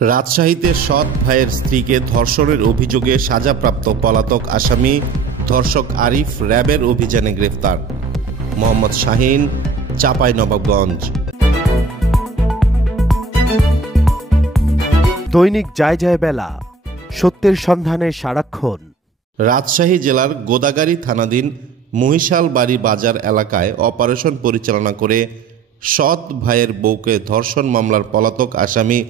রাজশাহীতে সৎ ভাইয়ের স্ত্রীকে ধর্ষণের অভিযোগে সাজাপ্রাপ্ত পলাতক আসামি ধর্ষক আরিফ র্যাবের অভিযানে গ্রেফতার। মোহাম্মদ শাহীন, চাঁপাইনবাবগঞ্জ। দৈনিক যায় যায় বেলা, সত্যের সন্ধানে সারাক্ষণ। রাজশাহী জেলার গোদাগাড়ী থানাধীন মহিশালবাড়ি বাজার এলাকায় অপারেশন পরিচালনা করে সৎ ভাইয়ের বউকে ধর্ষণ মামলার পলাতক আসামি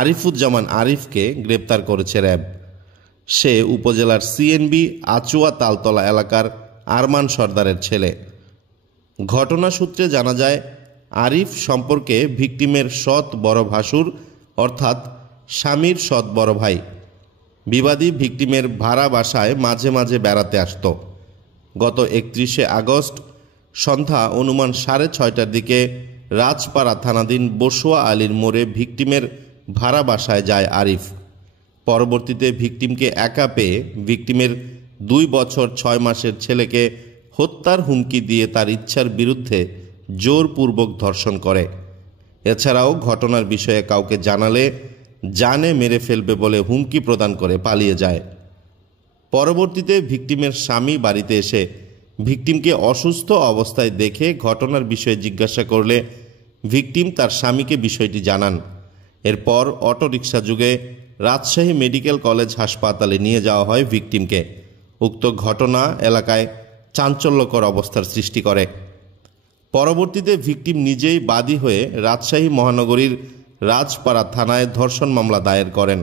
আরিফুজ্জামান আরিফকে গ্রেপ্তার করেছে র্যাব। সে উপজেলার সিএনবি আচুয়া তালতলা এলাকার আরমান সর্দারের ছেলে। ঘটনা সূত্রে জানা যায়, আরিফ সম্পর্কে ভিকটিমের সৎ বড় ভাসুর অর্থাৎ স্বামীর সৎ বড় ভাই। বিবাদী ভিকটিমের ভাড়া বাসায় মাঝে মাঝে বেড়াতে আসত। গত 31শে আগস্ট সন্ধ্যা অনুমান 6:30টার দিকে রাজপাড়া থানাধীন বসুয়া আলীর মোড়ে ভিকটিমের ভাড়া বাসায় যায় আরিফ। পরবর্তীতে ভিকটিমকে একা পেয়ে ভিকটিমের 2 বছর 6 মাসের ছেলেকে হত্যার হুমকি দিয়ে তার ইচ্ছার বিরুদ্ধে জোরপূর্বক ধর্ষণ করে। এছাড়াও ঘটনার বিষয়ে কাউকে জানালে জানে মেরে ফেলবে বলে হুমকি প্রদান করে পালিয়ে যায়। পরবর্তীতে ভিকটিমের স্বামী বাড়িতে এসে ভিকটিমকে অসুস্থ অবস্থায় দেখে ঘটনার বিষয়ে জিজ্ঞাসা করলে ভিকটিম তার স্বামীকে বিষয়টি জানান। এরপর অটোরিকশা যুগে রাজশাহী মেডিকেল কলেজ হাসপাতালে নিয়ে যাওয়া হয় ভিকটিমকে। উক্ত ঘটনা এলাকায় চাঞ্চল্যকর অবস্থার সৃষ্টি করে। পরবর্তীতে ভিকটিম নিজেই বাদী হয়ে রাজশাহী মহানগরীর রাজপাড়া থানায় ধর্ষণ মামলা দায়ের করেন।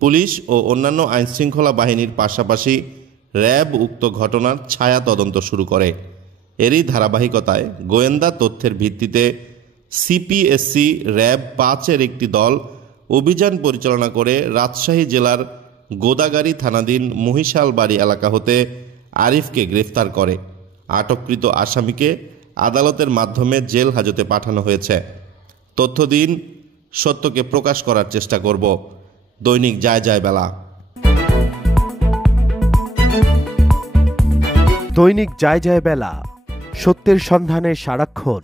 পুলিশ ও অন্যান্য আইনশৃঙ্খলা বাহিনীর পাশাপাশি র্যাব উক্ত ঘটনার ছায়া তদন্ত শুরু করে। এরই ধারাবাহিকতায় গোয়েন্দা তথ্যের ভিত্তিতে সিপিএসসি র্যাব 5-এর একটি দল অভিযান পরিচালনা করে রাজশাহী জেলার গোদাগাড়ী থানাধীন মহিশালবাড়ি এলাকা হতে আরিফকে গ্রেফতার করে। আটককৃত আসামিকে আদালতের মাধ্যমে জেল হাজতে পাঠানো হয়েছে। তথ্য দিন, সত্যকে প্রকাশ করার চেষ্টা করব। দৈনিক যায় যায় বেলা। দৈনিক যায় যায় বেলা, সত্যের সন্ধানে সারাক্ষণ।